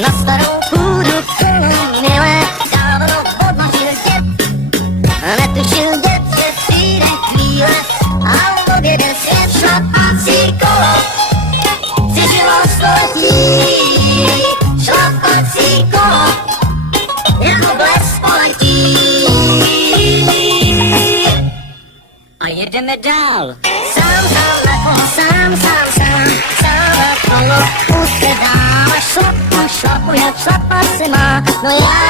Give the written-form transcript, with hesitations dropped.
na starou půdu milé dávno odnožil děd. Netušil děd, že přijde chvíle a objede svět šlapací kolo. Přežilo století, šlapací kolo, jako blesk poletí. A jedeme dál. Sám na kolo, sám na kolo, už se dám, šlapu jak šlapat se má, no já